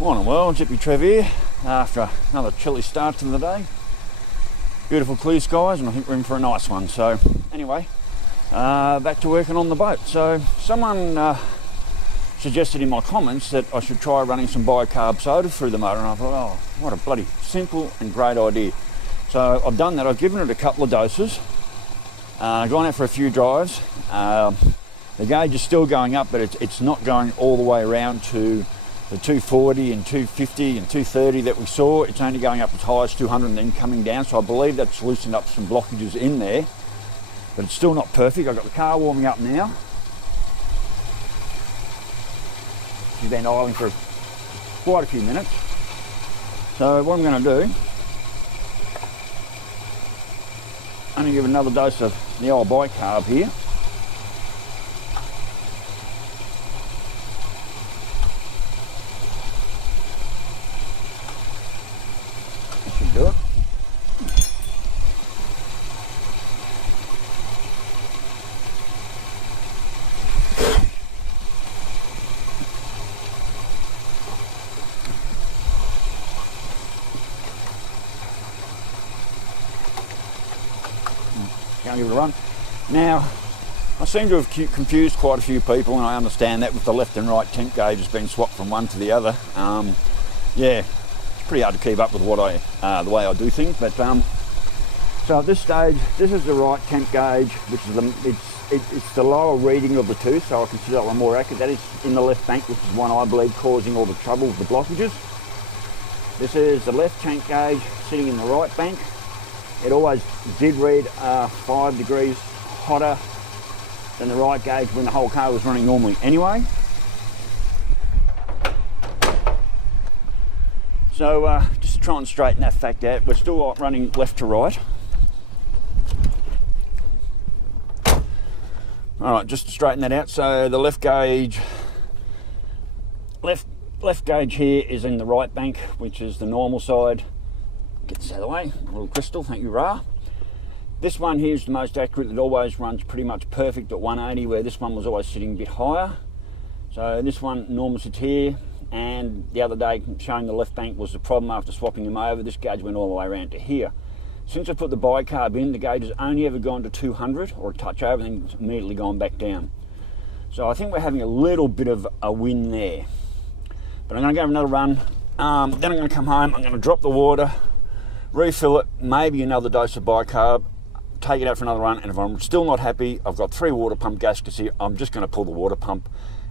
Morning world, Hippy Trev here, after another chilly start to the day. Beautiful clear skies, and I think we're in for a nice one. So anyway, back to working on the boat. So someone suggested in my comments that I should try running some bicarb soda through the motor, and I thought, oh, what a bloody simple and great idea. So I've done that. I've given it a couple of doses, gone out for a few drives. The gauge is still going up, but it's not going all the way around to the 240 and 250 and 230 that we saw. It's only going up as high as 200 and then coming down. So I believe that's loosened up some blockages in there, but it's still not perfect. I've got the car warming up now. She's been idling for quite a few minutes. So what I'm going to do, I'm going to give another dose of the old bicarb here. Do it. Can't give it a run. Now, I seem to have confused quite a few people, and I understand that with the left and right temp gauge has been swapped from one to the other. Yeah. Pretty hard to keep up with what the way I do things, but so at this stage, this is the right temp gauge, which is it's the lower reading of the two, so I consider that one more accurate. That is in the left bank, which is one I believe causing all the trouble with the blockages. This is the left tank gauge sitting in the right bank. It always did read 5 degrees hotter than the right gauge when the whole car was running normally anyway. So just to try and straighten that fact out, we're still running left to right. Alright, just to straighten that out, so the left gauge here is in the right bank, which is the normal side. Get this out of the way, a little crystal, thank you Ra. This one here is the most accurate. It always runs pretty much perfect at 180, where this one was always sitting a bit higher. So this one normal sits here. And the other day, showing the left bank was the problem after swapping them over. This gauge went all the way around to here. Since I put the bicarb in, the gauge has only ever gone to 200 or a touch over, and then it's immediately gone back down. So I think we're having a little bit of a win there. But I'm going to go another run. Then I'm going to come home. I'm going to drop the water, refill it, maybe another dose of bicarb, take it out for another run. And if I'm still not happy, I've got 3 water pump gaskets here. I'm just going to pull the water pump.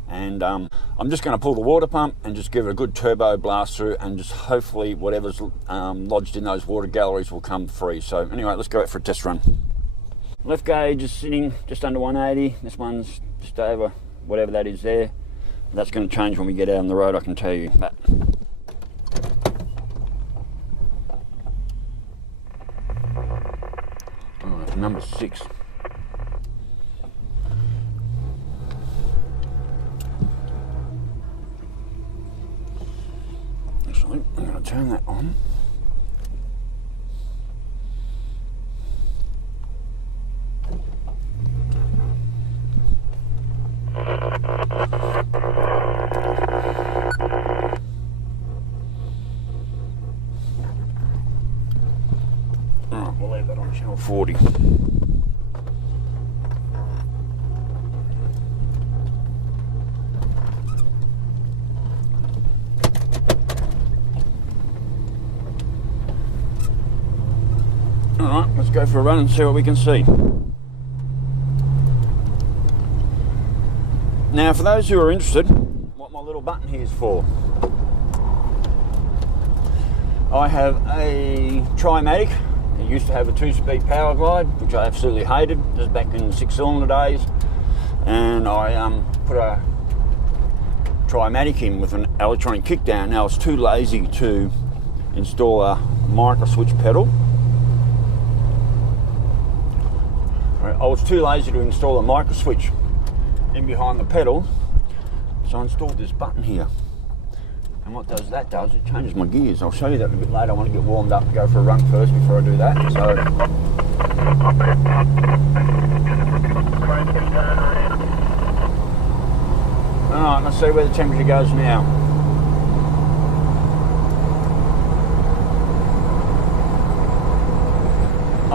And I'm just going to pull the water pump and just give it a good turbo blast through, and just hopefully whatever's lodged in those water galleries will come free. So anyway, let's go out for a test run. Left gauge is sitting just under 180. This one's just over whatever that is there. That's going to change when we get out on the road, I can tell you that. All right, number 6. I'm going to turn that on. Alright, we'll leave that on channel 40. Alright, let's go for a run and see what we can see. Now, for those who are interested, what my little button here is for, I have a Trimatic. It used to have a 2-speed power glide, which I absolutely hated. This is back in the 6-cylinder days. And I put a Trimatic in with an electronic kickdown. Now, I was too lazy to install a micro switch pedal. I was too lazy to install a micro switch in behind the pedal, so I installed this button here. And what that does, it changes my gears. I'll show you that a bit later. I want to get warmed up and go for a run first before I do that. So, alright, let's see where the temperature goes now.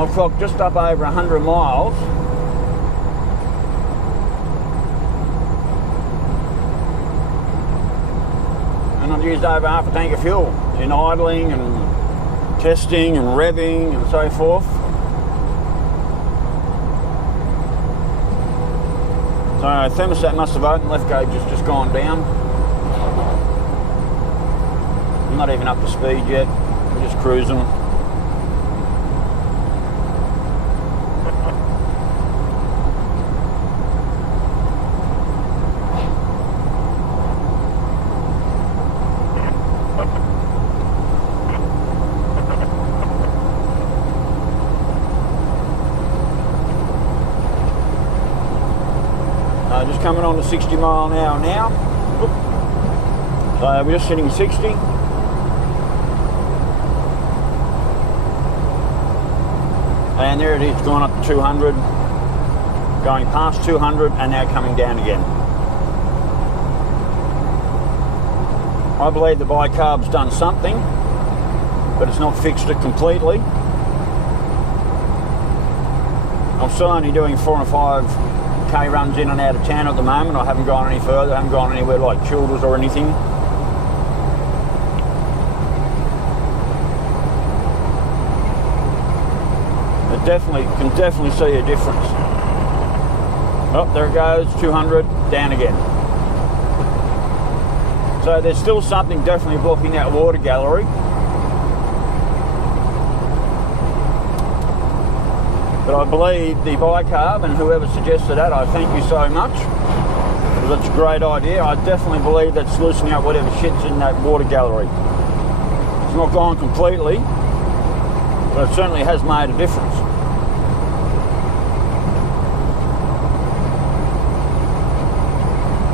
I've clocked just up over 100 miles. And I've used over half a tank of fuel in idling and testing and revving and so forth. So thermostat must have opened, left gauge has just gone down. I'm not even up to speed yet, we're just cruising. Just coming on to 60 mile an hour now. So we're just hitting 60. And there it is, gone up to 200, going past 200 and now coming down again. I believe the bicarb's done something, but it's not fixed it completely. I'm still only doing 4 or 5k runs in and out of town at the moment. I haven't gone any further, I haven't gone anywhere like Childers or anything. Can definitely see a difference. Oh, there it goes, 200, down again. So there's still something definitely blocking that water gallery. But I believe the bicarb, and whoever suggested that, I thank you so much. That's a great idea. I definitely believe that's loosening up whatever shit's in that water gallery. It's not gone completely, but it certainly has made a difference.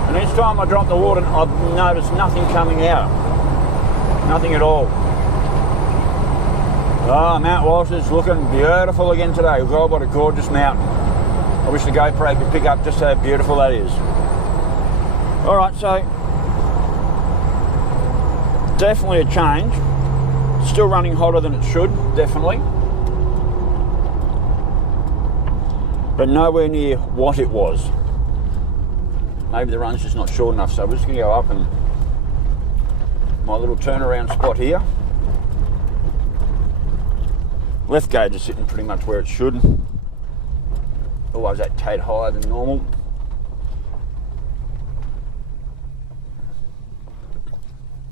And each time I drop the water, I've noticed nothing coming out. Nothing at all. Oh, Mount Walsh is looking beautiful again today. God, what a gorgeous mountain. I wish the GoPro could pick up just how beautiful that is. Alright, so definitely a change. Still running hotter than it should, definitely. But nowhere near what it was. Maybe the run's just not short enough, so we're just going to go up and my little turnaround spot here. Left gauge is sitting pretty much where it should. Always that tad higher than normal.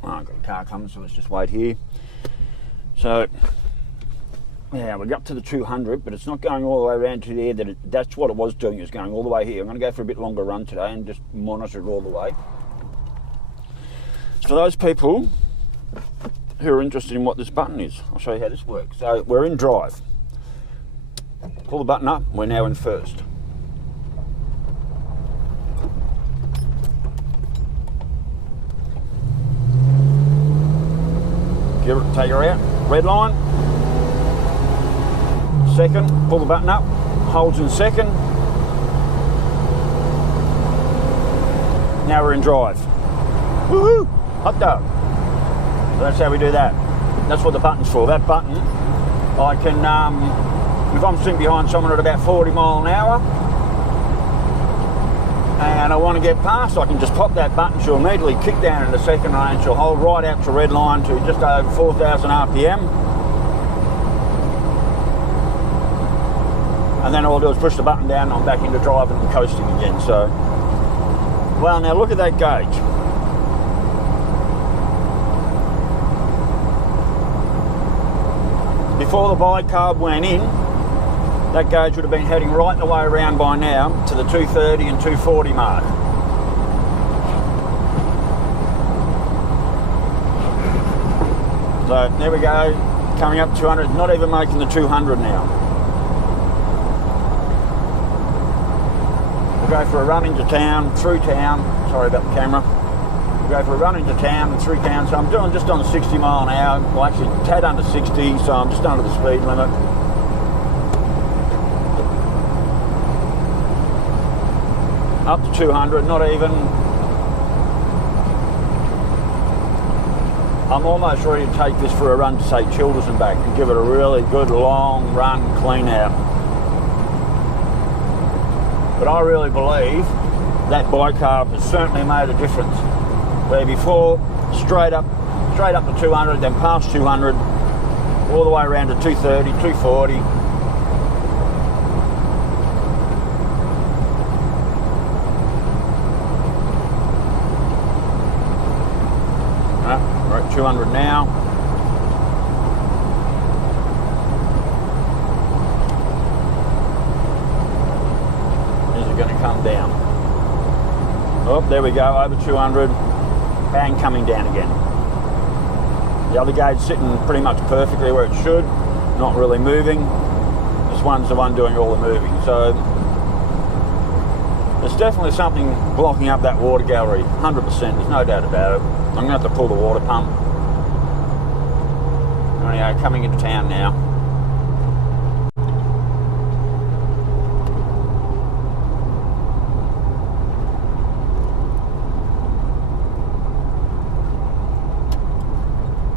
Oh, I've got a car coming, so let's just wait here. So, yeah, we got up to the 200, but it's not going all the way around to there. That's what it was doing, it was going all the way here. I'm going to go for a bit longer run today and just monitor it all the way. For those people who are interested in what this button is, I'll show you how this works. So we're in drive. Pull the button up, we're now in first. Take her out, red line. Second, pull the button up, holds in second. Now we're in drive. Woohoo! Hot dog. So that's how we do that. That's what the button's for. That button, I can, if I'm sitting behind someone at about 40 mile an hour and I want to get past, I can just pop that button. She'll immediately kick down in the second range. She'll hold right out to red line to just over 4,000 RPM. And then all I'll do is push the button down and I'm back into driving and coasting again. So, well, now look at that gauge. Before the bicarb went in, that gauge would have been heading right the way around by now to the 230 and 240 mark. So there we go, coming up 200, not even making the 200 now. We'll go for a run into town, through town, sorry about the camera. We'll go for a run into town and through town, so I'm doing just on 60 mile an hour, well actually a tad under 60, so I'm just under the speed limit. Up to 200, not even. I'm almost ready to take this for a run to, say, Childers and back and give it a really good long run clean out. But I really believe that bicarb has certainly made a difference. Where before, straight up to 200, then past 200, all the way around to 230, 240. We're at 200 now. Is it going to come down? Oh, there we go, over 200. Bang, coming down again. The other gauge sitting pretty much perfectly where it should, not really moving. This one's the one doing all the moving. So there's definitely something blocking up that water gallery, 100%, there's no doubt about it. I'm going to have to pull the water pump. Anyway, coming into town now.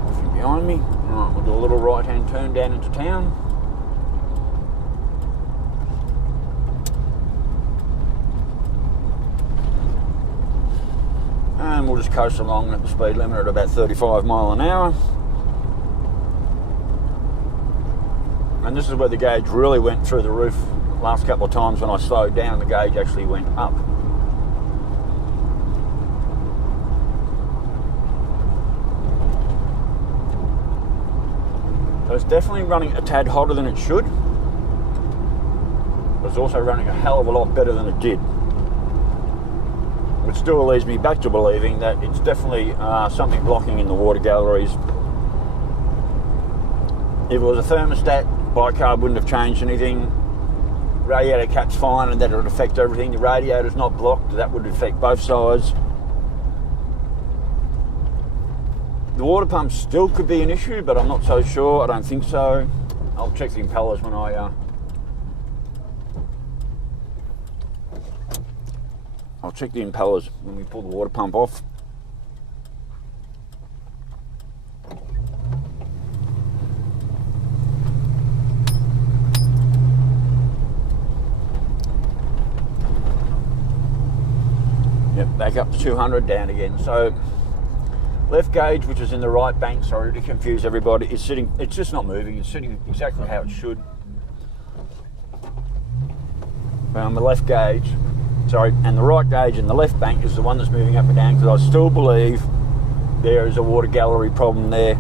Nothing behind me. Alright, we'll do a little right-hand turn down into town. And we'll just coast along at the speed limit at about 35 mile an hour. And this is where the gauge really went through the roof. Last couple of times when I slowed down, the gauge actually went up. So it's definitely running a tad hotter than it should. But it's also running a hell of a lot better than it did. Which still leads me back to believing that it's definitely something blocking in the water galleries. If it was a thermostat, bicarb wouldn't have changed anything. Radiator cap's fine and that would affect everything. The radiator's not blocked, that would affect both sides. The water pump still could be an issue, but I'm not so sure. I don't think so. I'll check the impellers when I'll check the impellers when we pull the water pump off. Yep, back up to 200, down again. So left gauge, which is in the right bank, sorry to confuse everybody, is sitting, it's just not moving, it's sitting exactly how it should. The left gauge, sorry, and the right gauge in the left bank is the one that's moving up and down, because I still believe there is a water gallery problem there.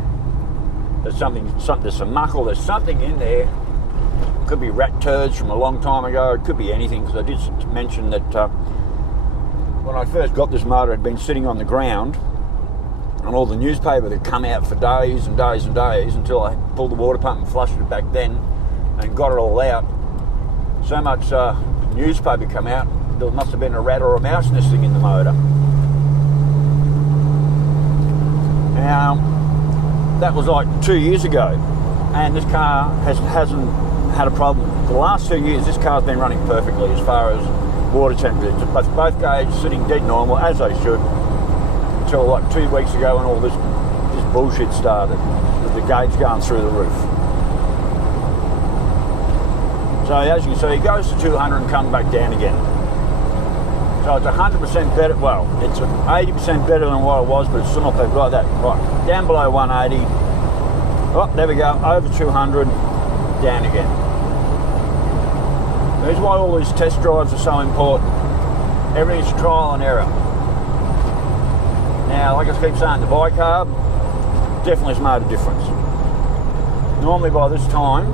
There's there's some muck, or there's something in there. It could be rat turds from a long time ago, it could be anything, because I did mention that when I first got this motor, it had been sitting on the ground, and all the newspaper that come out for days and days and days until I pulled the water pump and flushed it back then and got it all out. So much newspaper come out, there must have been a rat or a mouse nesting in the motor. Now, that was like 2 years ago, and this car hasn't had a problem. For the last 2 years, this car's been running perfectly as far as water temperature. Both gauges sitting dead normal, as they should, until like 2 weeks ago when all this bullshit started, with the gauge going through the roof. So as you can see, it goes to 200 and comes back down again. So it's 100% better, well, it's 80% better than what it was, but it's still not perfect like that. Right, down below 180. Oh, there we go, over 200, down again. That's why all these test drives are so important. Everything's trial and error. Now, like I keep saying, the bicarb definitely has made a difference. Normally by this time,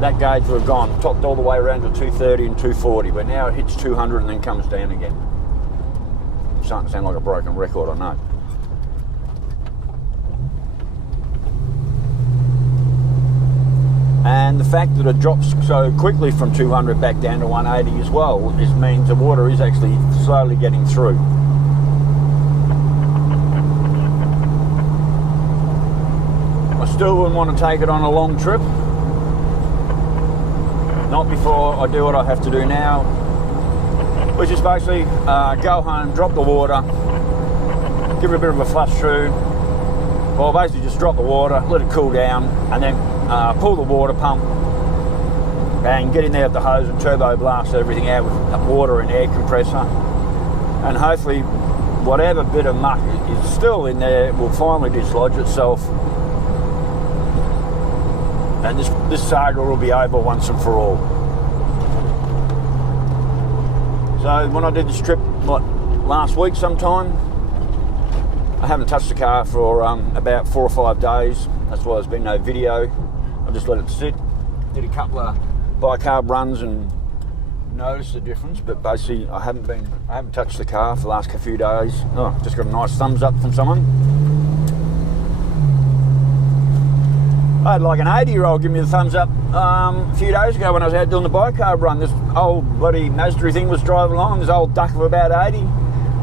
that gauge would have gone topped all the way around to 230 and 240, but now it hits 200 and then comes down again. I'm starting to sound like a broken record, I know. And the fact that it drops so quickly from 200 back down to 180 as well means the water is actually slowly getting through. I still wouldn't want to take it on a long trip. Not before I do what I have to do now, which is basically go home, drop the water, give it a bit of a flush through, Well, basically just drop the water, let it cool down, and then pull the water pump and get in there with the hose and turbo blast everything out with water and air compressor. And hopefully whatever bit of muck is still in there will finally dislodge itself. And this saga will be over once and for all. So when I did this trip, last week sometime, I haven't touched the car for about 4 or 5 days. That's why there's been no video. I just let it sit. Did a couple of bicarb runs and noticed the difference, but basically I haven't touched the car for the last few days. Oh, just got a nice thumbs up from someone. I had like an 80-year-old give me the thumbs up a few days ago when I was out doing the bicarb run. This old bloody Mazda thing was driving along, and this old duck of about 80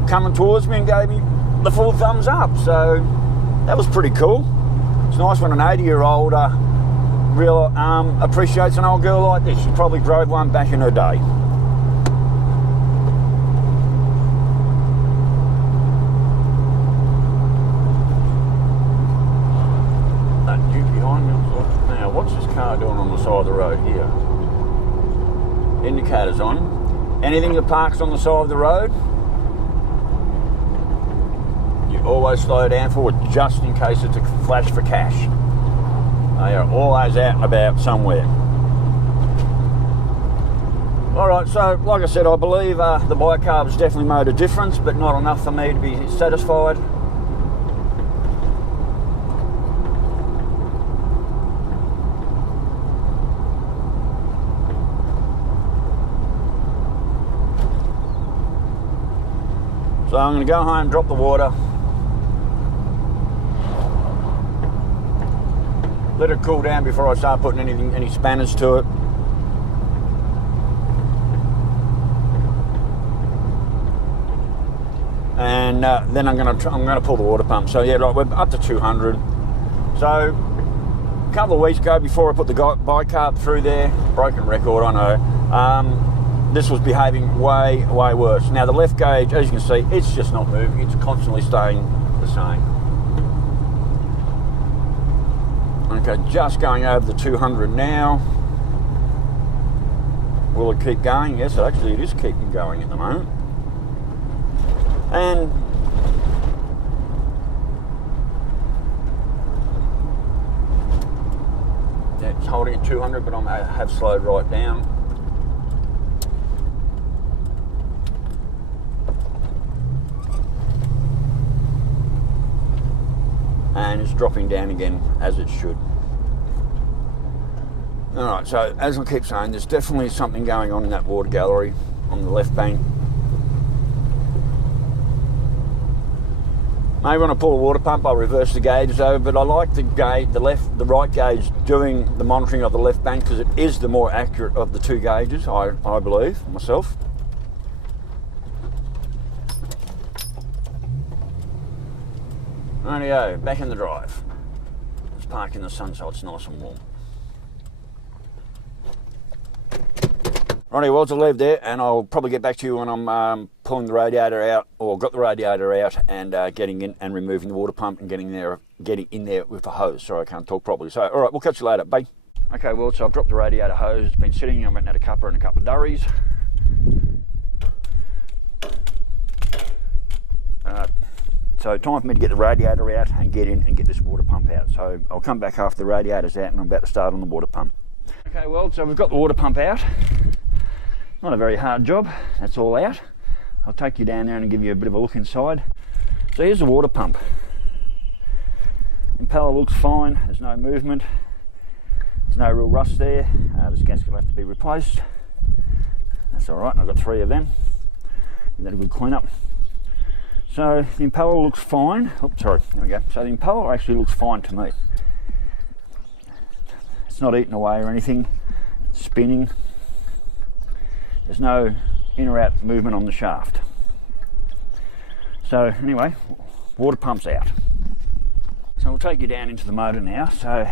coming towards me and gave me the full thumbs up. So that was pretty cool. It's nice when an 80-year-old appreciates an old girl like this. She probably drove one back in her day. That dude behind me, now what's this car doing on the side of the road here? Indicators on. Anything that parks on the side of the road, you always slow down for it, just in case it's a flash for cash. They are always out and about somewhere. Alright, so like I said, I believe the bicarb's definitely made a difference, but not enough for me to be satisfied. So I'm going to go home, drop the water, let it cool down before I start putting any spanners to it. And then I'm going to pull the water pump. So yeah, like we're up to 200. So a couple of weeks ago, before I put the bicarb through there, broken record, I know. This was behaving way worse. Now the left gauge, as you can see, it's just not moving. It's constantly staying the same. Okay, just going over the 200 now. Will it keep going? Yes, actually it is keeping going at the moment. And it's holding at 200, but I have slowed right down. And it's dropping down again as it should. Alright, so as I keep saying, there's definitely something going on in that water gallery on the left bank. Maybe when I pull the water pump I'll reverse the gauges over, but I like the right gauge doing the monitoring of the left bank because it is the more accurate of the two gauges, I believe, myself. Rightio, back in the drive. Let's park in the sun so it's nice and warm. Rightio, well, to leave there, and I'll probably get back to you when I'm pulling the radiator out, or got the radiator out, and getting in and removing the water pump and getting in there with the hose. Sorry, I can't talk properly. So, all right, we'll catch you later. Bye. Okay, well, so I've dropped the radiator hose. It's been sitting. I went and had a cuppa and a couple of durries. So time for me to get the radiator out and get in and get this water pump out. So I'll come back after the radiator's out and I'm about to start on the water pump. Okay, well, so we've got the water pump out. Not a very hard job, that's all out. I'll take you down there and give you a bit of a look inside. So here's the water pump. Impeller looks fine, there's no movement. There's no real rust there. This gasket will have to be replaced. That's all right, I've got 3 of them. Give that a good clean up. So the impeller looks fine. Oops, sorry, there we go. So the impeller actually looks fine to me. It's not eating away or anything. It's spinning. There's no in or out movement on the shaft. So anyway, water pump's out. So we'll take you down into the motor now. So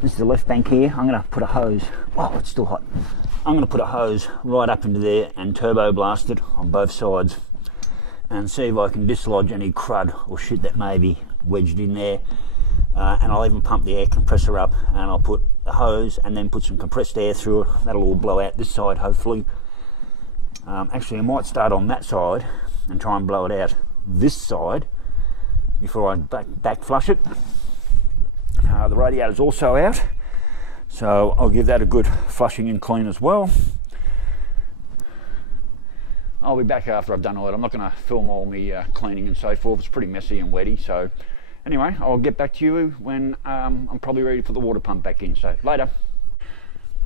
this is the left bank here. I'm going to put a hose. Oh, it's still hot. I'm going to put a hose right up into there and turbo blast it on both sides and see if I can dislodge any crud or shit that may be wedged in there. And I'll even pump the air compressor up, and I'll put a hose and then put some compressed air through it. That'll all blow out this side, hopefully. Actually, I might start on that side and try and blow it out this side before I back flush it. The radiator's also out, so I'll give that a good flushing and clean as well. I'll be back after I've done all that. I'm not going to film all me cleaning and so forth. It's pretty messy and wetty, so anyway, I'll get back to you when I'm probably ready to put the water pump back in. So later.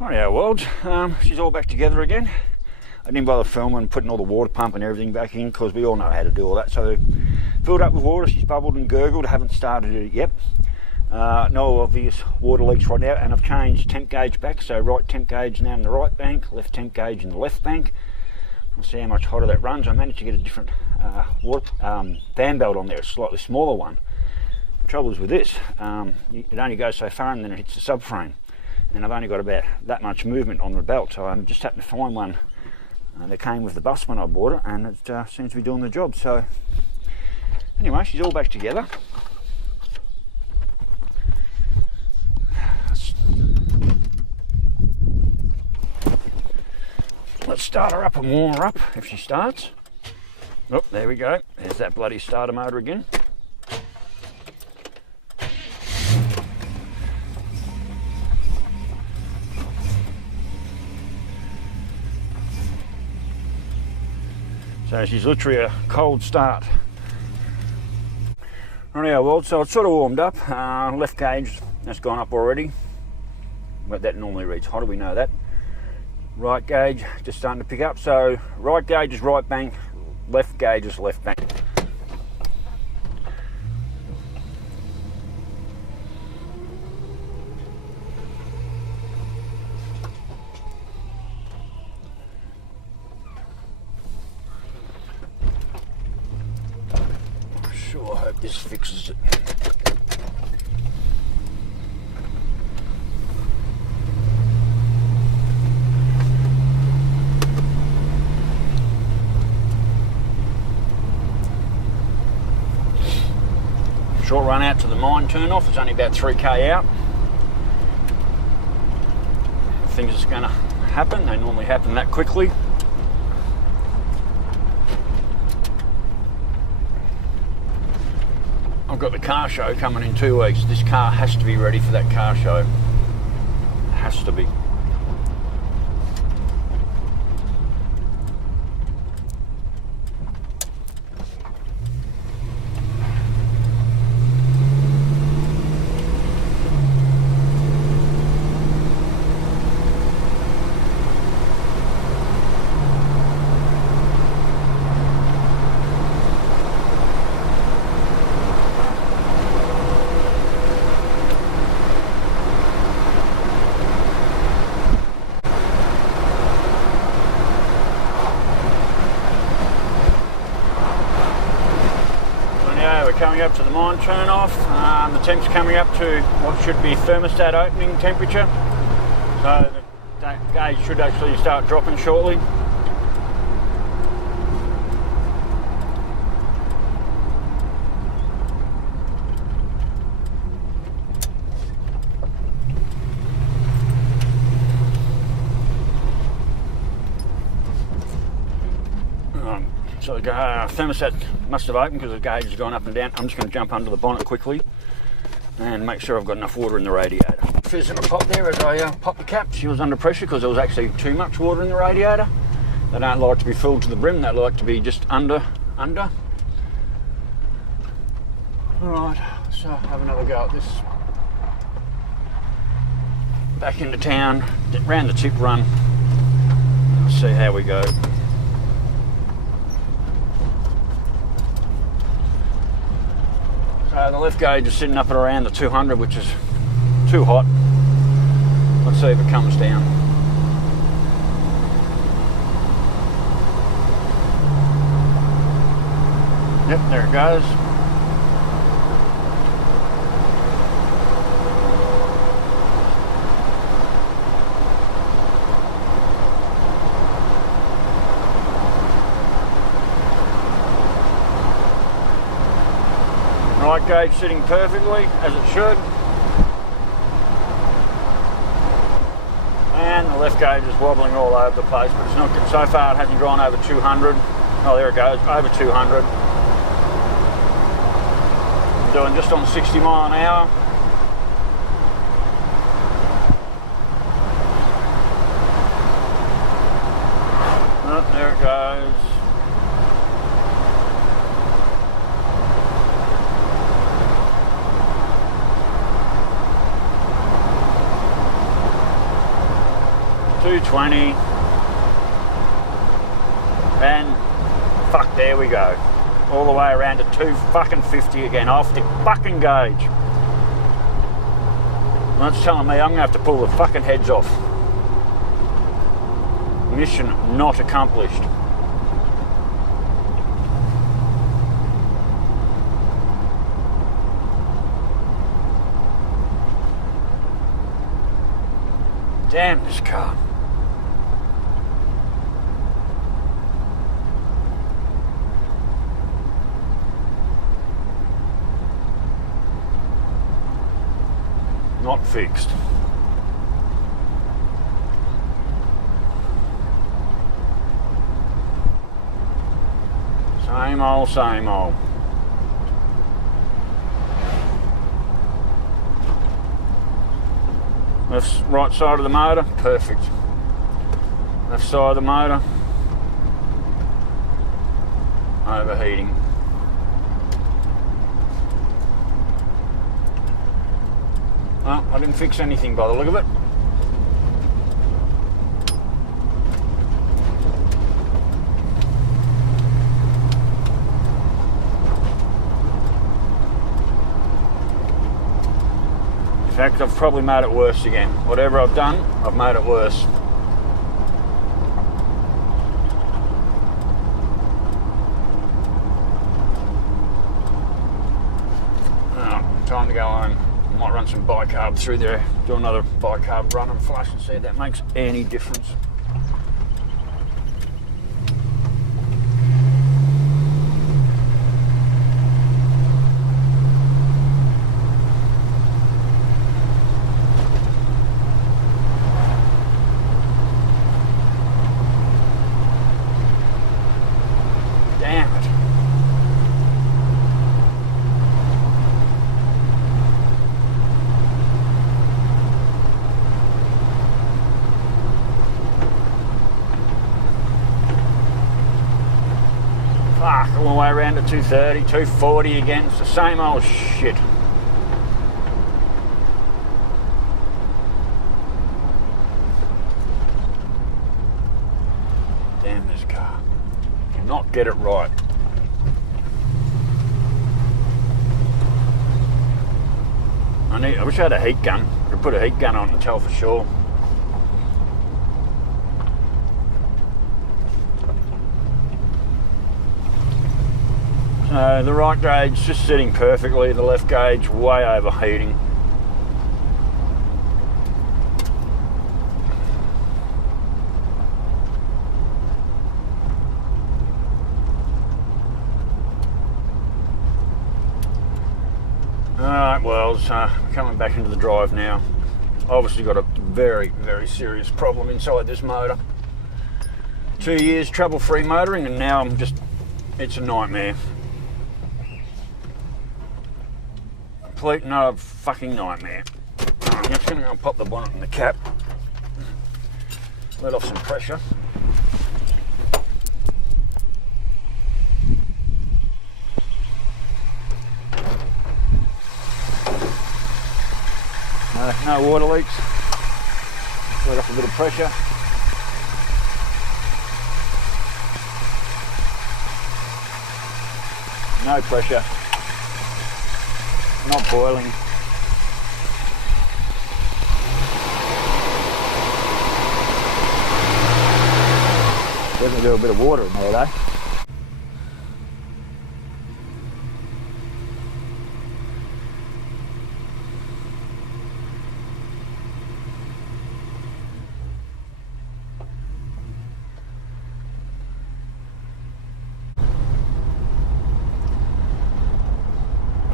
Alright, world. She's all back together again. I didn't bother filming, putting all the water pump and everything back in because we all know how to do all that. So filled up with water. She's bubbled and gurgled. I haven't started it yet. No obvious water leaks right now, and I've changed temp gauge back. So right temp gauge now in the right bank, left temp gauge in the left bank. We'll see how much hotter that runs. I managed to get a different fan belt on there, a slightly smaller one. The trouble is with this, it only goes so far and then it hits the subframe, and I've only got about that much movement on the belt, so I just happened to find one that came with the bus when I bought it, and it seems to be doing the job. So anyway, she's all back together. Let's start her up and warm her up if she starts. Oh, there we go. There's that bloody starter motor again. So she's literally a cold start. Rightio, well, so it's sort of warmed up. Left gauge, that's gone up already. But that normally reads hotter, we know that. Right gauge, just starting to pick up. So right gauge is right bank, left gauge is left bank. Sure hope this fixes it. Short run out to the mine turn off. It's only about 3k out. Things are going to happen. They normally happen that quickly. I've got the car show coming in 2 weeks. This car has to be ready for that car show. It has to be. Coming up to the mine turn off. The temp's coming up to what should be thermostat opening temperature, so the gauge should actually start dropping shortly. So the thermostat must have opened because the gauge has gone up and down. I'm just going to jump under the bonnet quickly and make sure I've got enough water in the radiator. Fizz in a pop there as I pop the cap. She was under pressure because there was actually too much water in the radiator. They don't like to be filled to the brim, they like to be just under. Alright, so have another go at this. Back into town, round the tip run. Let's see how we go. The left gauge is sitting up at around the 200, which is too hot. Let's see if it comes down. Yep, there it goes. Right gauge sitting perfectly, as it should. And the left gauge is wobbling all over the place, but it's not, so far it hasn't gone over 200. Oh, there it goes, over 200. I'm doing just on 60 mile an hour. Oh, there it goes. $220, and fuck, there we go, all the way around to $250 again, off the fucking gauge. That's telling me I'm gonna have to pull the fucking heads off. Mission not accomplished. Damn this car. Not fixed. Same old, same old. Left, right side of the motor, perfect. Left side of the motor, overheating. Oh, I didn't fix anything by the look of it. In fact, I've probably made it worse again. Whatever I've done, I've made it worse. Oh, time to go home. Might run some bicarb through there, do another bicarb run and flush and see if that makes any difference. Damn it. Fuck, all the way around to 230, 240 again. It's the same old shit. Damn this car. Cannot get it right. I wish I had a heat gun. I could put a heat gun on and tell for sure. So the right gauge just sitting perfectly, the left gauge way overheating. Alright, well, it's coming back into the drive now. Obviously got a very, very serious problem inside this motor. 2 years trouble-free motoring, and now it's a nightmare. Complete and utter fucking nightmare. I'm just going to go and pop the bonnet and the cap. Let off some pressure. No water leaks. Let off a bit of pressure. No pressure. Not boiling. Definitely do a bit of water in there though.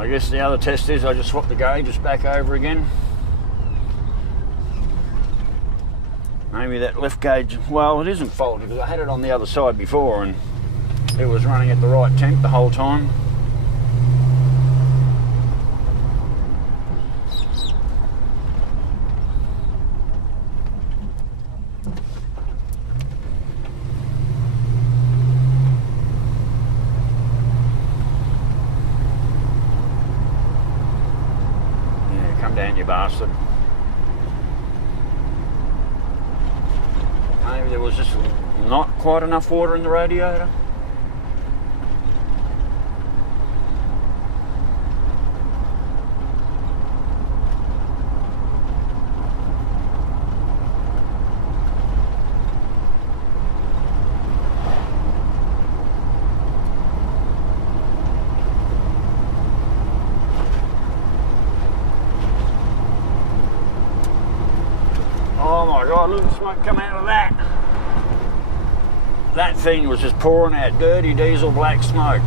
I guess the other test is I just swap the gauges back over again. Maybe that left gauge, well, it isn't faulty because I had it on the other side before and it was running at the right temp the whole time. Yeah, come down, you bastard. Maybe there was just not quite enough water in the radiator. Oh my God, look at the smoke coming out of that. That thing was just pouring out dirty diesel black smoke.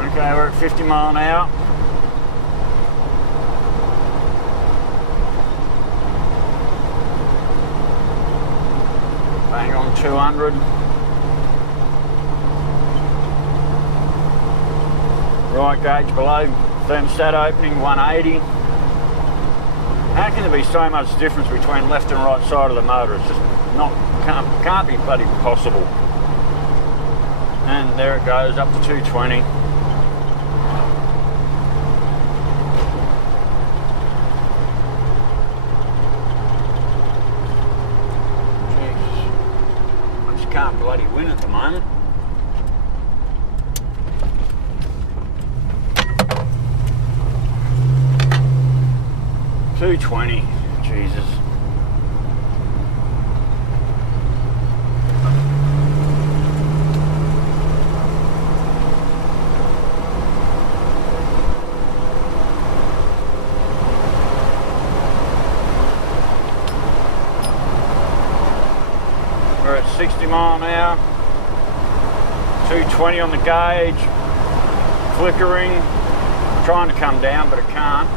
Okay, we're at 50 mile an hour. Bang on 200. Right gauge below, thermostat opening 180. How can there be so much difference between left and right side of the motor? It's just not, can't be bloody possible. And there it goes up to 220. Can't bloody win at the moment. $220, Jesus. We're at 60 mile an hour, 220 on the gauge, flickering, trying to come down but it can't.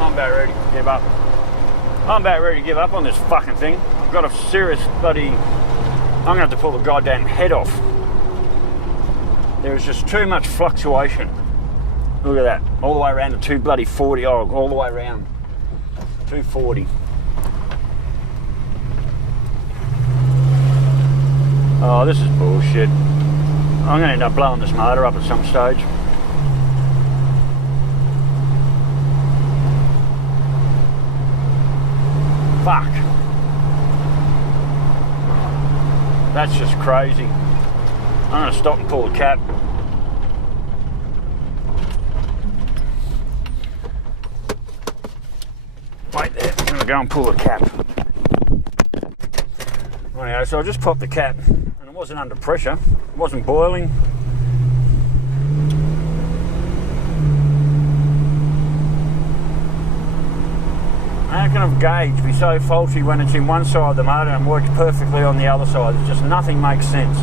I'm about ready to give up. I'm about ready to give up on this fucking thing. I've got a serious bloody, I'm gonna have to pull the goddamn head off. There was just too much fluctuation. Look at that, all the way around to 240, all the way around 240. Oh, this is bullshit. I'm gonna end up blowing this motor up at some stage. Fuck. That's just crazy. I'm going to stop and pull the cap. Wait there, I'm going to go and pull the cap. Anyway, so I just popped the cap and it wasn't under pressure, it wasn't boiling. How can a gauge be so faulty when it's in one side of the motor and works perfectly on the other side? It's just nothing makes sense.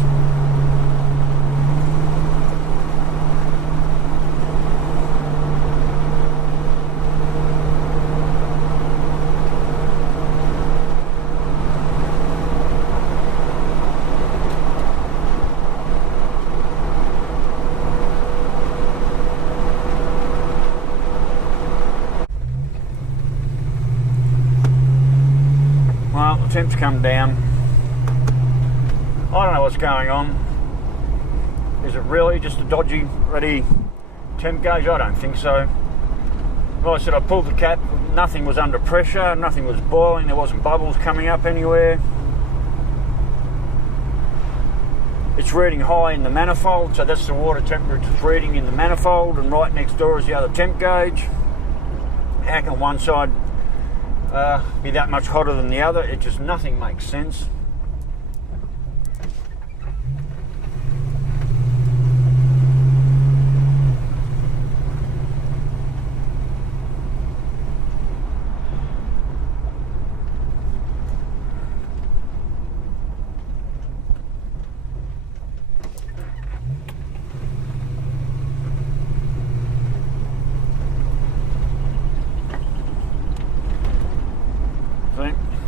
Well, the temp's come down. I don't know what's going on. Is it really just a dodgy, ready temp gauge? I don't think so. Like I said, I pulled the cap, nothing was under pressure, nothing was boiling, there wasn't bubbles coming up anywhere. it's reading high in the manifold, so that's the water temperature it's reading in the manifold, and right next door is the other temp gauge. How can one side be that much hotter than the other? It just, nothing makes sense.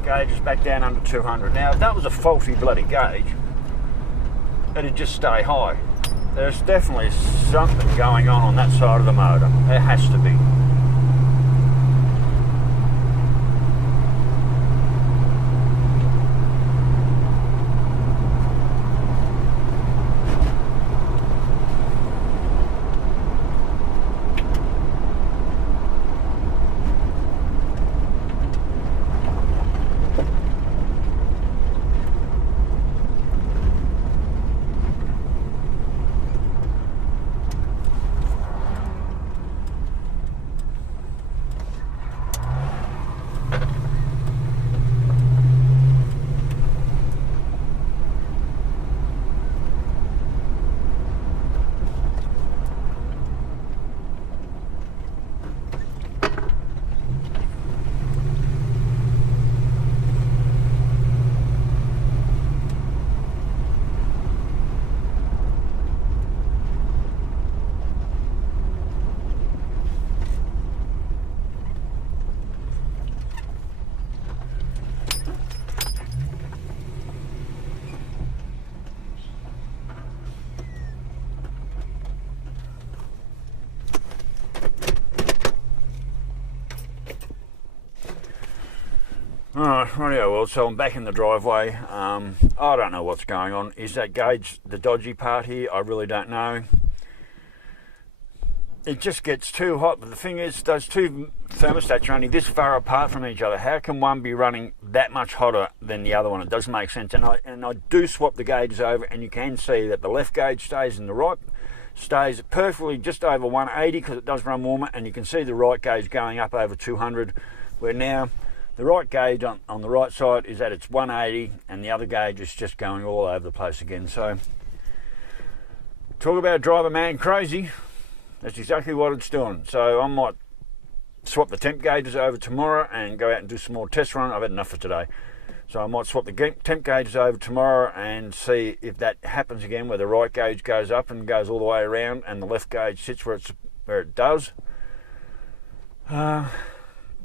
Gauge is back down under 200. Now, if that was a faulty bloody gauge, it'd just stay high. There's definitely something going on that side of the motor. There has to be. Alright, rightio, well, so I'm back in the driveway. I don't know what's going on. Is that gauge the dodgy part here? I really don't know. It just gets too hot, but the thing is, those two thermostats are only this far apart from each other. How can one be running that much hotter than the other one? It doesn't make sense. And I do swap the gauges over, and you can see that the left gauge stays and the right stays perfectly just over 180 because it does run warmer, and you can see the right gauge going up over 200, where now the right gauge on the right side is at its 180 and the other gauge is just going all over the place again. So talk about driver man crazy. That's exactly what it's doing. So I might swap the temp gauges over tomorrow and go out and do some more test run. I've had enough for today. So I might swap the temp gauges over tomorrow and see if that happens again, where the right gauge goes up and goes all the way around and the left gauge sits where it does.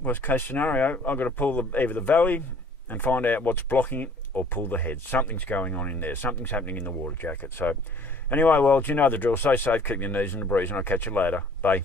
Worst case scenario, I've got to pull either the valley and find out what's blocking it, or pull the head. Something's going on in there. Something's happening in the water jacket. So anyway, well, you know the drill. Stay safe, keep your knees in the breeze, and I'll catch you later. Bye.